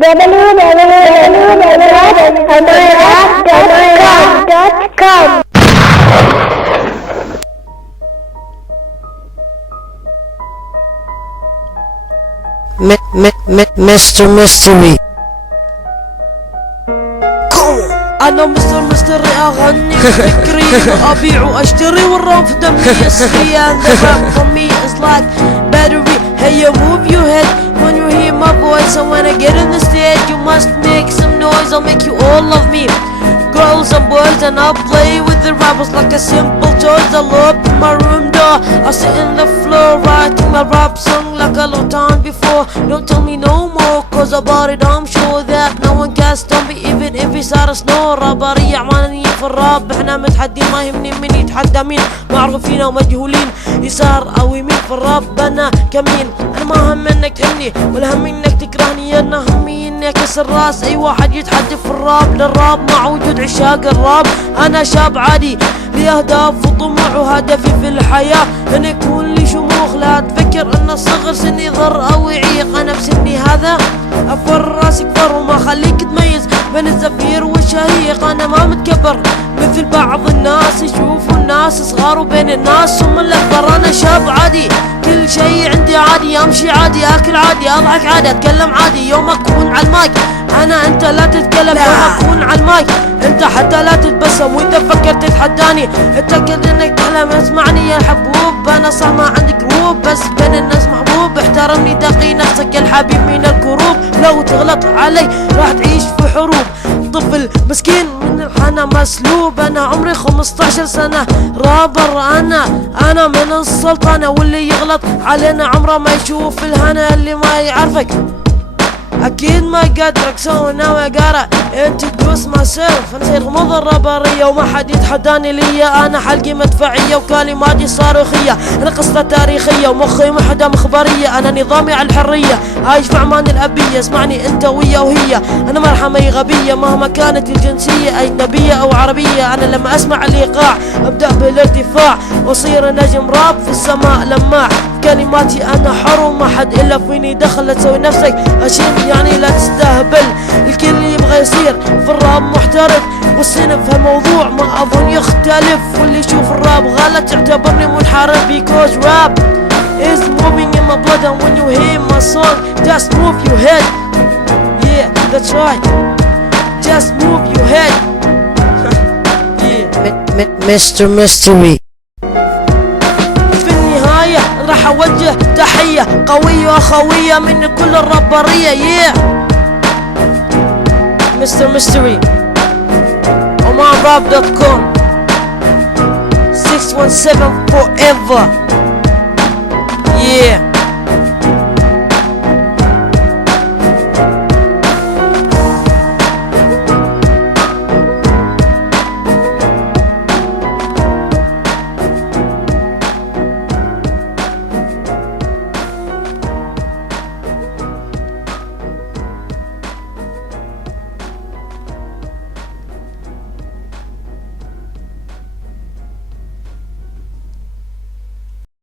www.hamirap.com. Mr. Mystery. انا مستر مستري اغني فكري ابيع واشتري والراب في دمي يسري. And the rap for me is like battery. Hey, you move your head when you hear my voice, and when I get on the stage you must make some noise. I'll make you all love me, girls and boys, and I'll play with the rappers like a simple toys. I'll open my room door, I'll sit in the floor writing my rap song like a long time before. Don't tell me no more, cause about it I'm sure that no one can stop me even if he صار سنور. رابرية عمانية في الراب، احنا متحدين ما يهمني من يتحدى مين، معروفين ومجهولين يسار او يمين في الراب. انا كمين، انا ما هم منك تهمني ولا هم انك تكرهني، انا همي اني اكسر راس اي واحد يتحدى في الراب. للراب مع وجود عشاق الراب. انا شاب عادي لي اهداف وطموح، وهدفي في الحياة ان يكون لي شموخ. لا تفكر ان صغر سني ضر او يعيق، انا بسني هذا افر راسي كفر وما خليك تميز بين الزفير والشهيق. انا ما متكبر مثل بعض الناس يشوفوا الناس صغار وبين الناس هم الاكبر. انا شاب عادي كل شي عندي عادي، امشي عادي، اكل عادي، اضحك عادي، اتكلم عادي. يوم اكون على المايك انا انت لا تتكلم، يوم اكون على المايك انت حتى لا تتبسم. واذا فكرت تتحداني اتاكد انك تحلم. اسمعني يا حبوب، انا صح ما عندي جروب بس بين الناس محبوب. احترمني دقي نفسك يا الحبيب من الكروب، لو تغلط علي راح تعيش في حروب. طفل مسكين من الحنا مسلوب، انا عمري 15 سنة رابر. انا من السلطنة، واللي يغلط علينا عمره ما يشوف الهنا. اللي ما يعرفك اكيد ما قدرك، سو ناو قارا انتدوس ما سيلف. انا صير غموض الرابرية وما حد يتحداني ليا. انا حلقي مدفعية وكلماتي صاروخية، انا قصة تاريخية ومخي محدة مخبرية. انا نظامي على الحرية عايش في عمان الابية. اسمعني انت ويا وهي، انا مرحمة غبية مهما كانت الجنسية اجنبية او عربية. انا لما اسمع الايقاع ابدأ بالارتفاع واصير نجم راب في السماء لماع. كلماتي انا حر وما حد الا فيني دخل. لا تسوي نفسك اشين يعني لا تستهبل. الكل يبغى يصير في الراب محترف، والصنف هالموضوع ما اظن يختلف. واللي يشوف الراب غلط يعتبرني منحرف، because rap is moving in my blood. And when you hear my song just move your head. Yeah, that's right, just move your head. Yeah. Mr. Mystery. راح اوجه تحية قوية واخوية من كل الرابرية. yeah Mr. Mystery omanrap.com 617 forever. yeah